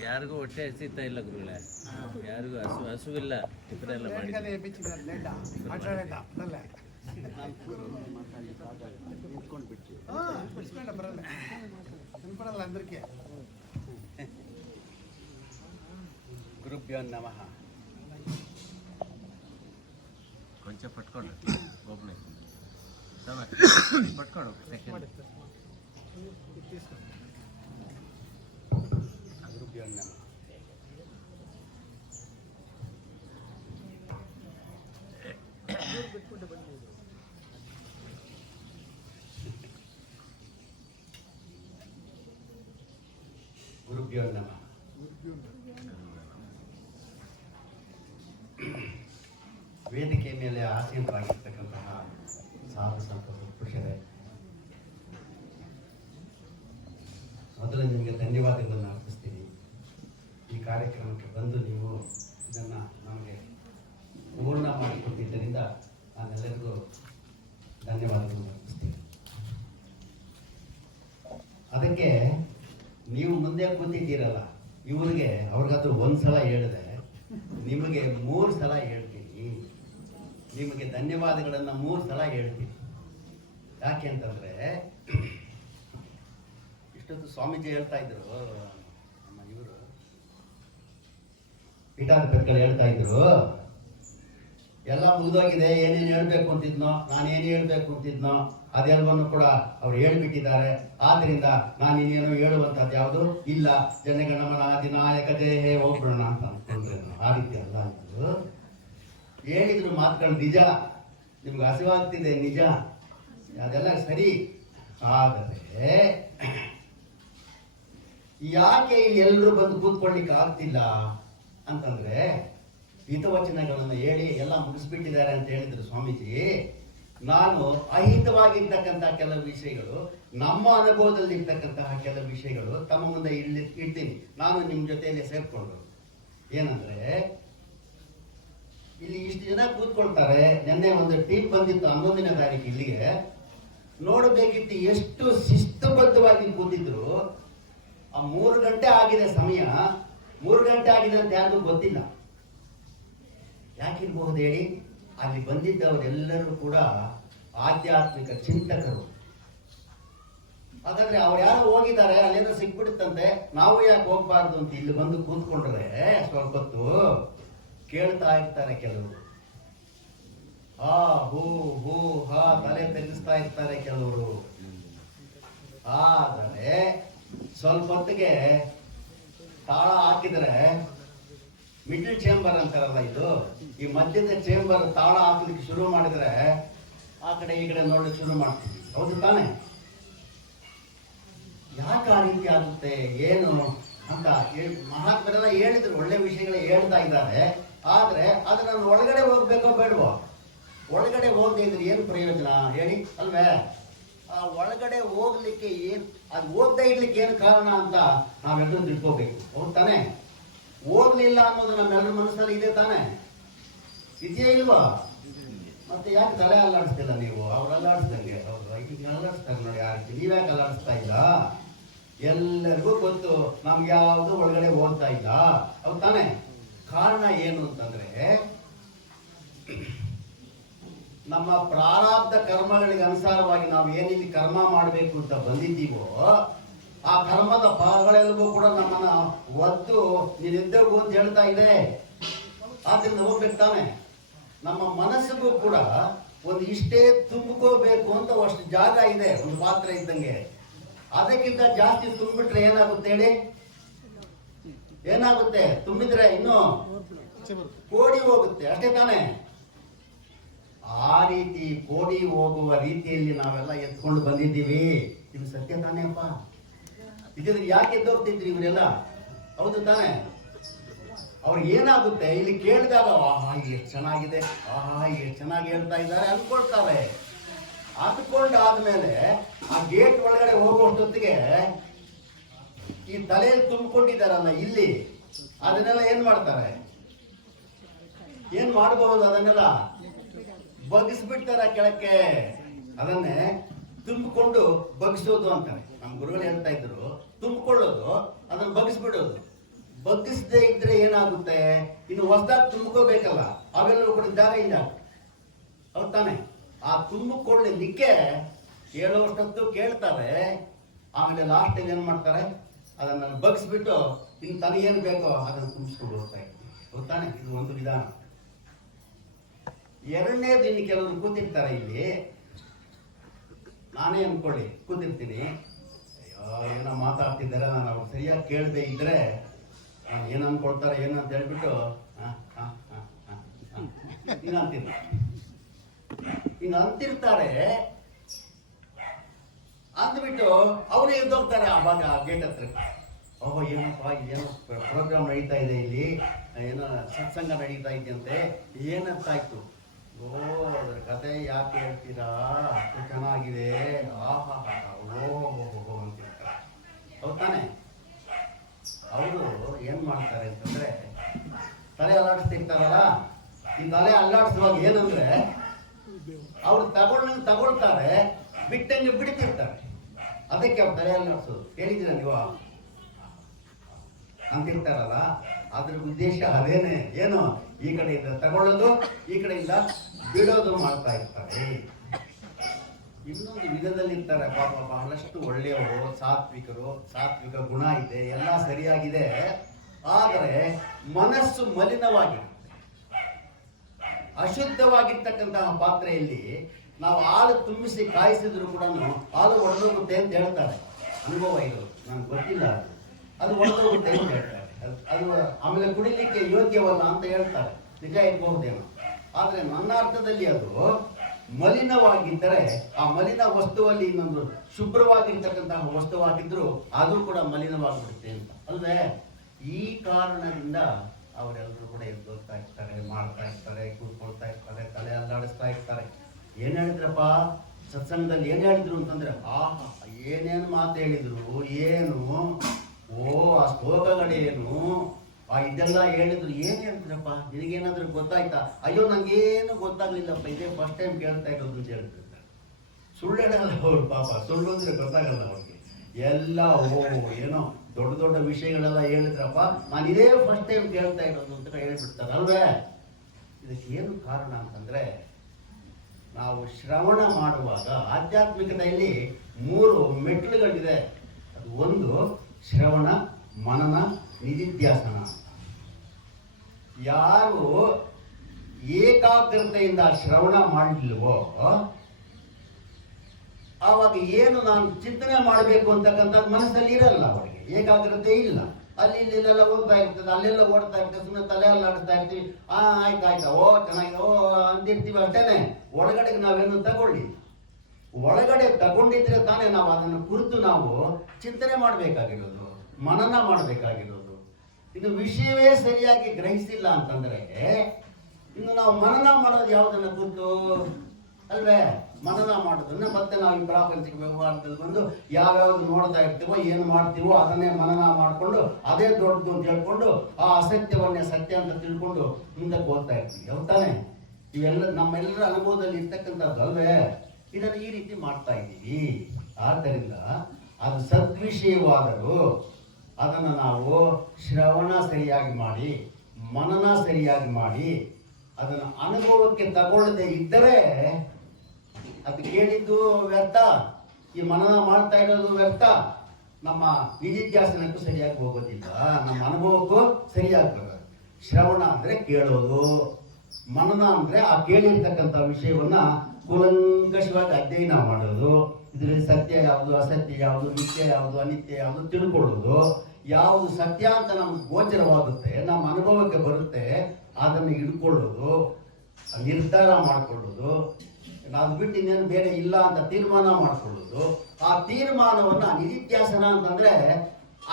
ಯಾರಿಗೂ ಹೊಟ್ಟೆ ಹಸಿತಾ ಇಲ್ಲ ಗುರುಗಳೇ ಯಾರಿಗೂ ಹಸು ಹಸುವಿಲ್ಲ ಇತರೆಲ್ಲ ಮಾಡಿ ಗುರುಭ್ಯೋ ನಮಃ ಕೊಂಚ ಪಟ್ಕೊಂಡು ಒಬ್ಬನೇ ಪಟ್ಕೊಂಡು සුද්ධියන් නම. ಗುರುಭ್ಯೋ ನಮಃ ವೇದಿಕೆ ಮೇಲೆ ಆಸೀನರಾಗಿರ್ತಕ್ಕಂತಹ ಸಾಧು ಸಂತ ಪುರುಷರೇ ನಾನೆಲ್ಲರಿಗೂ ಧನ್ಯವಾದಗಳು ಅರ್ಪಿಸ್ತೇನೆ ಅದಕ್ಕೆ ನೀವು ಮುಂದೆ ಕೂತಿದ್ದೀರಲ್ಲ, ಇವ್ರಿಗೆ ಅವ್ರಿಗಾದ್ರೂ ಒಂದ್ಸಲ ಹೇಳಿದೆ, ನಿಮಗೆ ಮೂರು ಸಲ ಹೇಳ್ತೀನಿ. ನಿಮಗೆ ಧನ್ಯವಾದಗಳನ್ನು ಮೂರು ಸಲ ಹೇಳ್ತೀನಿ. ಯಾಕೆ ಅಂತಂದ್ರೆ, ಇಷ್ಟೊತ್ತು ಸ್ವಾಮೀಜಿ ಹೇಳ್ತಾ ಇದ್ರು, ನಮ್ಮ ಇವರು. ಪೀಠಾಧಿಪತಿಗಳು ಹೇಳ್ತಾ ಇದ್ರು ಎಲ್ಲ ಮುಗಿದೋಗಿದೆ ಏನೇನು ಹೇಳಬೇಕು ಅಂತಿದ್ನೋ, ನಾನೇನು ಹೇಳಬೇಕು ಅಂತಿದ್ನೋ ಅದೆಲ್ಲವನ್ನು ಕೂಡ ಅವ್ರು ಹೇಳ್ಬಿಟ್ಟಿದ್ದಾರೆ. ಆದ್ದರಿಂದ ನಾನು ಇನ್ನೇನು ಹೇಳುವಂಥದ್ದು ಯಾವುದು? ಇಲ್ಲ. ಜನಗಣಮನ ಅಧಿನಾಯಕ ದೇಹೇ ಹೋಗ್ಬಿಡೋಣ ಅಂತ ಅನ್ಕೊಂಡ್ರೆ ಆ ರೀತಿ ಅಲ್ಲ ಹೇಳಿದ್ರು ಮಾತುಗಳು ನಿಜ. ನಿಮ್ಗೆ ಹಸಿವಾಗ್ತಿದೆ, ನಿಜ. ಅದೆಲ್ಲ ಸರಿ. ಆದರೆ, ಯಾಕೆ ಇಲ್ಲಿ ಎಲ್ಲರೂ ಬಂದು ಕೂತ್ಕೊಳ್ಳಿಕ್ಕೆ ಆಗ್ತಿಲ್ಲ ಅಂತಂದ್ರೆ ಹಿತವಚನಗಳನ್ನು ಹೇಳಿ ಎಲ್ಲ ಮುಗಿಸ್ಬಿಟ್ಟಿದ್ದಾರೆ ಅಂತ ಹೇಳಿದ್ರು ಸ್ವಾಮೀಜಿ. ನಾನು ಅಹಿತವಾಗಿರ್ತಕ್ಕಂಥ ಕೆಲವು ವಿಷಯಗಳು, ನಮ್ಮ ಅನುಭವದಲ್ಲಿ ಇರ್ತಕ್ಕಂತಹ ಕೆಲವು ವಿಷಯಗಳು ತಮ್ಮ ಮುಂದೆ ಇಲ್ಲಿ ಇಡ್ತೀನಿ. ನಾನು ನಿಮ್ಮ ಜೊತೆಯಲ್ಲಿ ಸೇರ್ಕೊಂಡು. ಏನಂದ್ರೆ, ಇಲ್ಲಿ ಇಷ್ಟು ಜನ ಕೂತ್ಕೊಳ್ತಾರೆ. ನಿನ್ನೆ ಒಂದು ಟೀಮ್ ಬಂದಿತ್ತು ಹನ್ನೊಂದನೇ ತಾರೀಕು ಇಲ್ಲಿಗೆ. ನೋಡಬೇಕಿತ್ತು ಎಷ್ಟು ಶಿಸ್ತುಬದ್ಧವಾಗಿ ಕೂತಿದ್ರು. ಆ ಮೂರು ಗಂಟೆ ಆಗಿದೆ ಸಮಯ. ಮೂರು ಗಂಟೆ ಆಗಿದೆ ಅಂತ ಯಾರಿಗೂ ಗೊತ್ತಿಲ್ಲ. ಯಾಕಿರ್ಬಹುದು ಹೇಳಿ? ಅಲ್ಲಿ ಬಂದಿದ್ದವರೆಲ್ಲರೂ ಕೂಡ ಆಧ್ಯಾತ್ಮಿಕ ಚಿಂತಕರು. ಹಾಗಾದ್ರೆ ಅವ್ರು ಯಾರು ಹೋಗಿದ್ದಾರೆ, ಅಲ್ಲೇನೋ ಸಿಕ್ಬಿಡುತ್ತಂತೆ, ನಾವು ಯಾಕೆ ಹೋಗ್ಬಾರ್ದು ಅಂತ ಇಲ್ಲಿ ಬಂದು ಕೂತ್ಕೊಂಡ್ರೆ, ಸ್ವಲ್ಪ ಹೊತ್ತು ಕೇಳ್ತಾ ಇರ್ತಾರೆ ಕೆಲವರು. ಆ ಹೂ ಹೂ, ಹಾ, ತಲೆ ತೆಗೆಸ್ತಾ ಇರ್ತಾರೆ ಕೆಲವರು. ಆದರೆ ಸ್ವಲ್ಪ ಹೊತ್ತಿಗೆ ತಾಳ ಹಾಕಿದ್ರೆ ಮಿಡ್ಲ್ ಚೇಂಬರ್ ಅಂತಾರಲ್ಲ ಇದು? ಈ ಮಧ್ಯದ ಚೇಂಬರ್ ತಾಳ ಹಾಕ್ಲಿಕ್ಕೆ ಶುರು ಮಾಡಿದ್ರೆ ಆ ಕಡೆ ಈ ಕಡೆ ನೋಡಲಿಕ್ಕೆ ಶುರು ಮಾಡ್ತೀವಿ. ಹೌದು ತಾನೆ? ಯಾಕೆ ಆ ರೀತಿ ಆಗುತ್ತೆ? ಏನು ಅಂತ ಮಹಾತ್ಮರೆಲ್ಲ ಹೇಳಿದ್ರು, ಒಳ್ಳೆ ವಿಷಯಗಳು ಹೇಳ್ತಾ ಇದ್ದಾರೆ. ಆದ್ರೆ ನಾನು ಒಳಗಡೆ ಹೋಗ್ಬೇಕೋ ಬೇಡವೋ? ಒಳಗಡೆ ಹೋಗದೆ ಇದ್ರೆ ಏನು ಪ್ರಯೋಜನ ಹೇಳಿ, ಅಲ್ವೇ? ಆ ಒಳಗಡೆ ಹೋಗ್ಲಿಕ್ಕೆ ಏನ್, ಅದು ಹೋಗದೆ ಇರ್ಲಿಕ್ಕೆ ಏನು ಕಾರಣ ಅಂತ ನಾವೆಲ್ಲರೂ ತಿಳ್ಕೋಬೇಕು. ಹೌದು ತಾನೆ? ಹೋಗ್ಲಿಲ್ಲ ಅನ್ನೋದು ನಮ್ಮೆಲ್ಲರ ಮನಸ್ಸಲ್ಲಿ ಇದೆ ತಾನೆ? ಇದೆಯಾ ಇಲ್ವಾ? ಮತ್ತೆ ಯಾಕೆ ತಲೆ ಅಲ್ಲಾಡಿಸ್ತಿಲ್ಲ ನೀವು? ಅವ್ರು ಅಲ್ಲಾಡಿಸ್ದಂಗೆ ಈಗ ಅಲ್ಲಾಡಿಸ್ತಾರೆ ನೋಡಿ ಆ ರೀತಿ. ನೀವ್ಯಾಕೆ ಅಲ್ಲಾಡಿಸ್ತಾ ಇಲ್ಲ ಎಲ್ಲರಿಗೂ ಗೊತ್ತು, ನಮ್ಗೆ ಯಾವುದು ಒಳಗಡೆ ಹೋಗ್ತಾ ಇಲ್ಲ. ಅವ್ರು ತಾನೆ? ಕಾರಣ ಏನು ಅಂತಂದ್ರೆ, ನಮ್ಮ ಪ್ರಾರಬ್ಧ ಕರ್ಮಗಳಿಗೆ ಅನುಸಾರವಾಗಿ ನಾವು ಏನಿಲ್ಲಿ ಕರ್ಮ ಮಾಡಬೇಕು ಅಂತ ಬಂದಿದ್ದೀವೋ ಆ ಧರ್ಮದ ಭಾಗಗಳೆಲ್ಲವೂ ಕೂಡ ನಮ್ಮನ್ನ ಒದ್ದು ನೀನಿದ್ದವು ಅಂತ ಹೇಳ್ತಾ ಇದೆ. ಆದ್ರಿಂದ ಹೋಗ್ಬೇಕು ತಾನೆ ನಮ್ಮ ಮನಸ್ಸಿಗೂ ಕೂಡ ಒಂದು ಇಷ್ಟೇ ತುಂಬಿಕೋಬೇಕು ಅಂತ ಅಷ್ಟು ಜಾಗ ಇದೆ, ಒಂದು ಪಾತ್ರೆ ಇದ್ದಂಗೆ. ಅದಕ್ಕಿಂತ ಜಾಸ್ತಿ ತುಂಬಿಟ್ರೆ ಏನಾಗುತ್ತೆ ಹೇಳಿ? ಏನಾಗುತ್ತೆ? ತುಂಬಿದ್ರೆ ಇನ್ನು ಕೋಡಿ ಹೋಗುತ್ತೆ, ಅಷ್ಟೇ ತಾನೆ. ಆ ರೀತಿ ಕೋಡಿ ಹೋಗುವ ರೀತಿಯಲ್ಲಿ ನಾವೆಲ್ಲ ಎತ್ಕೊಂಡು ಬಂದಿದ್ದೀವಿ. ಇದು ಸತ್ಯ ತಾನೇ ಅಪ್ಪ? ಇದ್ರೆ ಯಾಕೆ ಎದ್ದೋಗ್ತಿದ್ರಿ ಇವರೆಲ್ಲ? ಹೌದು ತಾನೆ. ಅವ್ರಿಗೆ ಏನಾಗುತ್ತೆ? ಇಲ್ಲಿ ಕೇಳಿದಾಗ, ಆಹಾ, ಎಷ್ಟು ಚೆನ್ನಾಗಿದೆ, ಆಹಾ, ಎಷ್ಟು ಚೆನ್ನಾಗಿ ಹೇಳ್ತಾ ಇದ್ದಾರೆ ಅಂದ್ಕೊಳ್ತಾರೆ. ಅಂದ್ಕೊಂಡಾದ್ಮೇಲೆ ಆ ಗೇಟ್ ಒಳಗಡೆ ಹೋಗುವಷ್ಟೊತ್ತಿಗೆ ಈ ತಲೆಯಲ್ಲಿ ತುಂಬಿಕೊಂಡಿದ್ದಾರಲ್ಲ ಇಲ್ಲಿ, ಅದನ್ನೆಲ್ಲ ಏನ್ ಮಾಡ್ತಾರೆ? ಏನ್ ಮಾಡಬಹುದು ಅದನ್ನೆಲ್ಲ? ಬಗ್ಗಿಸ್ಬಿಡ್ತಾರ ಕೆಳಕ್ಕೆ. ಅದನ್ನೇ ತುಂಬಿಕೊಂಡು ಬಗ್ಸೋದು ಅಂತಾರೆ. ನಮ್ಮ ಗುರುಗಳು ಹೇಳ್ತಾ ಇದ್ರು, ತುಂಬಿಕೊಳ್ಳೋದು, ಅದನ್ನು ಬಗ್ಗಿಸ್ಬಿಡೋದು. ಬಗ್ಗಿಸದೆ ಇದ್ರೆ ಏನಾಗುತ್ತೆ? ಇನ್ನು ಹೊಸದಾಗಿ ತುಂಬ್ಕೋಬೇಕಲ್ಲ ಅವೆಲ್ಲರೂ ಕೂಡ ಜಾಗ ಇಲ್ಲ ಹೌದ್ ತಾನೆ? ಆ ತುಂಬಿಕೊಳ್ಳಲಿಕ್ಕೆ ಕೇಳೋಷ್ಟೊತ್ತು ಕೇಳ್ತಾರೆ, ಆಮೇಲೆ ಲಾಸ್ಟ್ ಏನ್ ಮಾಡ್ತಾರೆ? ಅದನ್ನ ಬಗ್ಸ್ಬಿಟ್ಟು ಇನ್ನು ತನಗೇನು ಬೇಕೋ ಅದನ್ನ ತುಂಬಿಸ್ಕೊಂಡು ಹೋಗ್ತಾ ಗೊತ್ತಾನೆ ಇದು ಒಂದು ವಿಧಾನ. ಎರಡನೇದು ಇನ್ನು ಕೆಲವರು ಕೂತಿರ್ತಾರೆ ಇಲ್ಲಿ. ನಾನೇ ಅಂದ್ಕೊಳ್ಳಿ ಕೂತಿರ್ತೀನಿ. ಅಯ್ಯೋ ಏನೋ ಮಾತಾಡ್ತಿದ್ದಾರೆ ನಾನು ಅವ್ರು ಸರಿಯಾಗಿ ಕೇಳದೆ ಇದ್ರೆ ನಾನು ಏನು ಏನು ಅಂತ ಹೇಳ್ಬಿಟ್ಟು ಹ, ಹಾಂ ಹಾಂ ಹಾಂ ಹ. ಅಂತಿರ್ತಾರೆ. ಅಂತಿರ್ತಾರೆ. ಅಂದ್ಬಿಟ್ಟು ಅವರೇ ಎದ್ದೋಗ್ತಾರೆ ಆ ಗೇಟ್ ಹತ್ರ. ಓಹೋ ಏನಪ್ಪ ಏನೋ ಪ್ರೋಗ್ರಾಮ್ ನಡೀತಾ ಇದೆ ಇಲ್ಲಿ. ಏನೋ ಸತ್ಸಂಗ ನಡೀತಾ ಇದೆಯಂತೆ ಏನಂತ ಆಯ್ತು ಓ, ಅದರ ಕತೆ ಯಾಕೆ ಹೇಳ್ತೀರಾ? ಅಷ್ಟು ಚೆನ್ನಾಗಿದೆ. ಆಹಾ ಓ ಹೋ ಅಂತಿರ್ತಾರೆ. ಹೌದು ತಾನೆ? ಅವರು ಏನು ಮಾಡ್ತಾರೆ ಅಂತಂದ್ರೆ ತಲೆ ಅಲ್ಲಾಡಿಸ್ತಿರ್ತಾರಲ್ಲ? ಈ ತಲೆ ಅಲ್ಲಾಡಿಸುವಾಗ ಏನಂದ್ರೆ ಅವ್ರು ತಗೊಳ್ಳಂಗೆ ತಗೊಳ್ತಾರೆ, ಬಿಟ್ಟಂಗೆ ಬಿಡ್ತಿರ್ತಾರೆ. ಅದಕ್ಕೆ ಅವ್ರು ತಲೆ ಅಲ್ಲಾಡಿಸೋದು. ಹೇಳಿದಿರ ನೀವು? ಅಂತಿರ್ತಾರಲ್ಲ? ಅದ್ರ ಉದ್ದೇಶ ಅದೇನೆ, ಏನು ಈ ಕಡೆಯಿಂದ ತಗೊಳ್ಳೋದು, ಈ ಕಡೆಯಿಂದ ಬಿಡೋದು ಮಾಡ್ತಾ ಇರ್ತಾರೆ. ಇನ್ನೊಂದು ವಿಧದಲ್ಲಿ ಇರ್ತಾರೆ, ಪಾಪ ಬಹಳಷ್ಟು ಒಳ್ಳೆಯವರು, ಸಾತ್ವಿಕರು, ಸಾತ್ವಿಕ ಗುಣ ಇದೆ, ಎಲ್ಲ ಸರಿಯಾಗಿದೆ. ಆದರೆ ಮನಸ್ಸು ಮಲಿನವಾಗಿರುತ್ತೆ. ಅಶುದ್ಧವಾಗಿರ್ತಕ್ಕಂತಹ ಪಾತ್ರೆಯಲ್ಲಿ ನಾವು ಹಾಲು ತುಂಬಿಸಿ ಕಾಯಿಸಿದ್ರು ಕೂಡ ಹಾಲು ಒಡೆದೋಗುತ್ತೆ ಅಂತ ಹೇಳ್ತಾರೆ. ಅನುಭವ ಇದು ನನಗೆ ಗೊತ್ತಿಲ್ಲ ಅದು. ಒಡೆದೋಗುತ್ತೆ ಅಂತ ಹೇಳ್ತಾರೆ. ಅದು- ಆಮೇಲೆ ಕುಡಿಲಿಕ್ಕೆ ಯೋಗ್ಯವಲ್ಲ ಅಂತ ಹೇಳ್ತಾರೆ. ನಿಜ ಇರ್ಬಹುದೇನೋ ಆದರೆ ನನ್ನ ಅರ್ಥದಲ್ಲಿ ಅದು ಮಲಿನವಾಗಿದ್ದರೆ ಆ ಮಲಿನ ವಸ್ತುವಲ್ಲಿ ಇನ್ನೊಂದು ಶುಭ್ರವಾಗಿರ್ತಕ್ಕಂತಹ ವಸ್ತುವಾಗಿದ್ರು ಅದು ಕೂಡ ಮಲಿನವಾಗಿಬಿಡುತ್ತೆ ಅಂತ. ಅಲ್ವೇ? ಈ ಕಾರಣದಿಂದ ಅವರೆಲ್ಲರೂ ಕೂಡ ಎದ್ದೋಗ್ತಾ ಇರ್ತಾರೆ, ಮಾಡ್ತಾ ಇರ್ತಾರೆ, ಕೂತ್ಕೊಳ್ತಾ ಇರ್ತಾರೆ, ತಲೆ ಅಲ್ಲಾಡಿಸ್ತಾ ಇರ್ತಾರೆ. ಏನು ಹೇಳಿದ್ರಪ್ಪ? ಸತ್ಸಂಗದಲ್ಲಿ ಏನು ಹೇಳಿದ್ರು ಅಂತಂದ್ರೆ, ಆಹಾ, ಏನೇನು ಮಾತು ಹೇಳಿದ್ರು, ಏನು? ಓ, ಆ ಶ್ಲೋಕಗಳೇನು ಆ ಇದೆಲ್ಲ ಹೇಳಿದ್ರು. ಏನು ಹೇಳ್ತಿರಪ್ಪ? ನಿನಗೇನಾದ್ರೂ ಗೊತ್ತಾಯ್ತಾ? ಅಯ್ಯೋ, ನಂಗೇನು ಗೊತ್ತಾಗ್ಲಿಲ್ಲಪ್ಪ. ಇದೇ ಫಸ್ಟ್ ಟೈಮ್ ಕೇಳ್ತಾ ಇರೋದು ಅಂತ ಹೇಳ್ತಿರ್ತಾರೆ ಸುಳ್ಳು ಹೇಳಲ್ಲ ಅವ್ರು ಪಾಪ. ಸುಳ್ಳು ಅಂದ್ರೆ ಗೊತ್ತಾಗಲ್ಲ ಅವ್ರಿಗೆ. ಎಲ್ಲ, ಓ, ಏನೋ ದೊಡ್ಡ ದೊಡ್ಡ ವಿಷಯಗಳೆಲ್ಲ ಹೇಳಿದ್ರಪ್ಪ. ನಾನು ಇದೇ ಫಸ್ಟ್ ಟೈಮ್ ಕೇಳ್ತಾ ಇರೋದು ಅಂತ ಹೇಳ್ಬಿಡ್ತಾರೆ ಅಲ್ವೇ ಇದಕ್ಕೆ ಏನು ಕಾರಣ ಅಂತಂದ್ರೆ, ನಾವು ಶ್ರವಣ ಮಾಡುವಾಗ ಆಧ್ಯಾತ್ಮಿಕತೆಯಲ್ಲಿ ಮೂರು ಮೆಟ್ಲುಗಳಿದೆ ಅದು ಒಂದು ಶ್ರವಣ, ಮನನ, ನಿಧಿಧ್ಯಾಸನ. ಯಾರು ಏಕಾಗ್ರತೆಯಿಂದ ಶ್ರವಣ ಮಾಡಲಿಲ್ವೋ ಆವಾಗ ಏನು ನಾನು ಚಿಂತನೆ ಮಾಡಬೇಕು ಅಂತಕ್ಕಂಥ ಮನಸ್ಸಲ್ಲಿ ಇರಲ್ಲ ಅವರಿಗೆ. ಏಕಾಗ್ರತೆ ಇಲ್ಲ. ಅಲ್ಲಿ ಇಲ್ಲಿ ಇಲ್ಲೆಲ್ಲ ಓದ್ತಾ ಇರ್ತದೆ, ಅಲ್ಲೆಲ್ಲ ಓಡ್ತಾ ಇರ್ತದೆ ಸುಮ್ಮನೆ ತಲೆ ಅಲ್ಲಾಡಿಸ್ತಾ ಇರ್ತೀವಿ. ಆ, ಆಯ್ತು, ಆಯ್ತಾ. ಓ, ಚೆನ್ನಾಗಿ, ಓ ಅಂತಿರ್ತೀವಿ ಅಷ್ಟೇನೆ. ಒಳಗಡೆಗೆ ನಾವೇನು ತಗೊಳ್ಳಿ ಒಳಗಡೆ ತಗೊಂಡಿದ್ರೆ ತಾನೇ ನಾವು ಅದನ್ನು ಕುರಿತು ನಾವು ಚಿಂತನೆ ಮಾಡಬೇಕಾಗಿರೋದು, ಮನನ ಮಾಡಬೇಕಾಗಿರೋದು. ಇನ್ನು ವಿಷಯವೇ ಸರಿಯಾಗಿ ಗ್ರಹಿಸಿಲ್ಲ ಅಂತಂದ್ರೆ, ಇನ್ನು ನಾವು ಮನನ ಮಾಡೋದು ಯಾವುದನ್ನ ಕುರಿತು? ಅಲ್ವೇ, ಮನನ ಮಾಡೋದನ್ನ ಮತ್ತೆ ನಾವು ಈ ಪ್ರಾಪಂಚಿಕ ವ್ಯವಹಾರದಲ್ಲಿ ಬಂದು ಯಾವ್ಯಾವ್ದು ನೋಡ್ತಾ ಇರ್ತೀವೋ, ಏನು ಮಾಡ್ತೀವೋ, ಅದನ್ನೇ ಮನನ ಮಾಡಿಕೊಂಡು, ಅದೇ ದೊಡ್ಡದು ಅಂತ ಹೇಳ್ಕೊಂಡು, ಆ ಅಸತ್ಯವನ್ನೇ ಸತ್ಯ ಅಂತ ತಿಳ್ಕೊಂಡು ಮುಂದಕ್ಕೆ ಓದ್ತಾ ಇರ್ತೀವಿ. ಹೌದಾನೆ ಇವೆಲ್ಲ ನಮ್ಮೆಲ್ಲರ ಅನುಭವದಲ್ಲಿ ಇರ್ತಕ್ಕಂಥದ್ದು ಅಲ್ವೇ? ಇದನ್ನು ಈ ರೀತಿ ಮಾಡ್ತಾ ಇದ್ದೀವಿ. ಆದ್ದರಿಂದ ಅದು ಸದ್ವಿಷಯವಾದರೂ ಅದನ್ನು ನಾವು ಶ್ರವಣ ಸರಿಯಾಗಿ ಮಾಡಿ, ಮನನ ಸರಿಯಾಗಿ ಮಾಡಿ, ಅದನ್ನು ಅನುಭವಕ್ಕೆ ತಗೊಳ್ಳದೆ ಇದ್ದರೆ ಅದು ಕೇಳಿದ್ದು ವ್ಯರ್ಥ, ಈ ಮನನ ಮಾಡ್ತಾ ಇರೋದು ವ್ಯರ್ಥ. ನಮ್ಮ ವಿಧಿಧ್ಯಾಸನಕ್ಕೂ ಸರಿಯಾಗಿ ಹೋಗೋದಿಲ್ಲ. ನಮ್ಮ ಅನುಭವಕ್ಕೂ ಸರಿಯಾಗಿ ಶ್ರವಣ ಅಂದರೆ ಕೇಳೋದು, ಮನನ ಅಂದರೆ ಆ ಕೇಳಿರ್ತಕ್ಕಂಥ ವಿಷಯವನ್ನ ಕೂಲಂಕಷವಾಗಿ ಅಧ್ಯಯನ ಮಾಡೋದು ಇದರಲ್ಲಿ ಸತ್ಯ ಯಾವುದು, ಅಸತ್ಯ ಯಾವುದು, ನಿತ್ಯ ಯಾವುದು, ಅನಿತ್ಯ ಯಾವುದು ತಿಳ್ಕೊಳ್ಳೋದು ಯಾವುದು ಸತ್ಯ ಅಂತ ನಮ್ಗೆ ಗೋಚರವಾಗುತ್ತೆ, ನಮ್ಮ ಅನುಭವಕ್ಕೆ ಬರುತ್ತೆ, ಅದನ್ನು ಹಿಡ್ಕೊಳ್ಳೋದು ನಿರ್ಧಾರ ಮಾಡಿಕೊಳ್ಳೋದು ಅದು ಬಿಟ್ಟು ಇನ್ನೇನು ಬೇರೆ ಇಲ್ಲ ಅಂತ ತೀರ್ಮಾನ ಮಾಡಿಕೊಳ್ಳೋದು ಆ ತೀರ್ಮಾನವನ್ನು ನಿಧಿಧ್ಯಾಸನ ಅಂತಂದ್ರೆ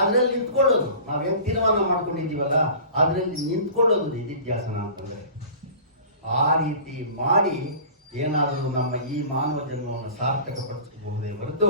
ಅದರಲ್ಲಿ ನಿಂತ್ಕೊಳ್ಳೋದು. ನಾವೇನು ತೀರ್ಮಾನ ಮಾಡ್ಕೊಂಡಿದ್ದೀವಲ್ಲ, ಅದರಲ್ಲಿ ನಿಂತ್ಕೊಳ್ಳೋದು ನಿಧಿಧ್ಯಾಸನ ಅಂತಂದ್ರೆ. ಆ ರೀತಿ ಮಾಡಿ ಏನಾದರೂ ನಮ್ಮ ಈ ಮಾನವ ಜನ್ಮವನ್ನು ಸಾರ್ಥಕಪಡಿಸಬಹುದೇ ಹೊರತು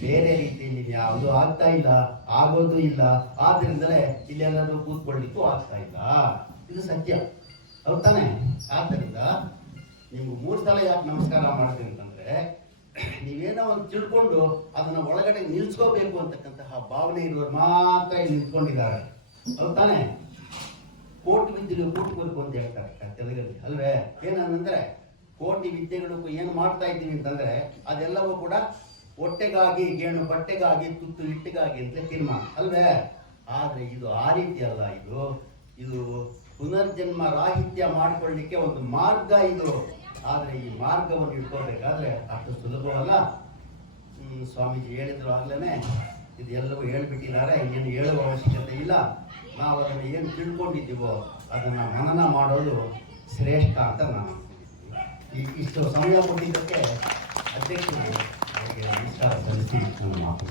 ಬೇರೆ ರೀತಿಯಲ್ಲಿ ಯಾವುದು ಆಗ್ತಾ ಇಲ್ಲ, ಆಗೋದು ಇಲ್ಲ. ಆದ್ರಿಂದಲೇ ಇಲ್ಲೆಲ್ಲರೂ ಕೂತ್ಕೊಳ್ಳಿಕ್ಕೂ ಆಗ್ತಾ ಇಲ್ಲ. ಇದು ಸತ್ಯ. ಹೌದು ತಾನೆ? ಆದ್ದರಿಂದ ನಿಮ್ಗೆ ಮೂರು ಸಲ ಯಾಕೆ ನಮಸ್ಕಾರ ಮಾಡ್ತೀನಿ ಅಂತಂದ್ರೆ, ನೀವೇನೋ ಒಂದು ತಿಳ್ಕೊಂಡು ಅದನ್ನ ಒಳಗಡೆ ನಿಲ್ಸ್ಕೋಬೇಕು ಅಂತಕ್ಕಂತಹ ಭಾವನೆ ಇರುವವರು ಮಾತ್ರ ಇಲ್ಲಿ ನಿಂತ್ಕೊಂಡಿದ್ದಾರೆ. ಹೌದು ತಾನೆ? ಕೋಟಿ ಬಿದ್ದಿಲ್ಲ ಕೂಟ್ಬೇಕು ಅಂತ ಹೇಳ್ತಾರೆ. ಅಲ್ವೇ? ಏನಂದ್ರೆ ಕೋಟಿ ವಿದ್ಯೆಗಳು ಏನು ಮಾಡ್ತಾ ಇದ್ದೀವಿ ಅಂತಂದ್ರೆ, ಅದೆಲ್ಲವೂ ಕೂಡ ಹೊಟ್ಟೆಗಾಗಿ, ಗೇಣು ಬಟ್ಟೆಗಾಗಿ, ತುತ್ತು ಹಿಟ್ಟಿಗಾಗಿ ಅಂತ ತೀರ್ಮಾನ. ಅಲ್ವೇ? ಆದ್ರೆ ಇದು ಆ ರೀತಿ ಅಲ್ಲ ಇದು. ಇದು ಪುನರ್ಜನ್ಮ ರಾಹಿತ್ಯ ಮಾಡಿಕೊಳ್ಳಿಕ್ಕೆ ಒಂದು ಮಾರ್ಗ ಇದು. ಆದ್ರೆ ಈ ಮಾರ್ಗವನ್ನು ಇಟ್ಕೊಳ್ಬೇಕಾದ್ರೆ ಅಷ್ಟು ಸುಲಭವಲ್ಲ. ಸ್ವಾಮೀಜಿ ಹೇಳಿದ್ರು ಆಗ್ಲೇ ಇದೆಲ್ಲವೂ ಹೇಳ್ಬಿಟ್ಟಿದ್ದಾರೆ, ಇನ್ನೇನು ಹೇಳುವ ಅವಶ್ಯಕತೆ ಇಲ್ಲ. ನಾವು ಅದನ್ನು ಏನು ತಿಳ್ಕೊಂಡಿದ್ದೀವೋ ಅದನ್ನು ಮನನ ಮಾಡೋದು ಶ್ರೇಷ್ಠ ಅಂತ ನಾನು. ಇಷ್ಟು ಸಮಯ ಕೊಟ್ಟಿದ್ದಕ್ಕೆ ಅಧ್ಯಕ್ಷರು ಅವರಿಗೆ ನಮಸ್ಕಾರ ಸಲ್ಲಿಸಿ ನನ್ನ ಮಾತು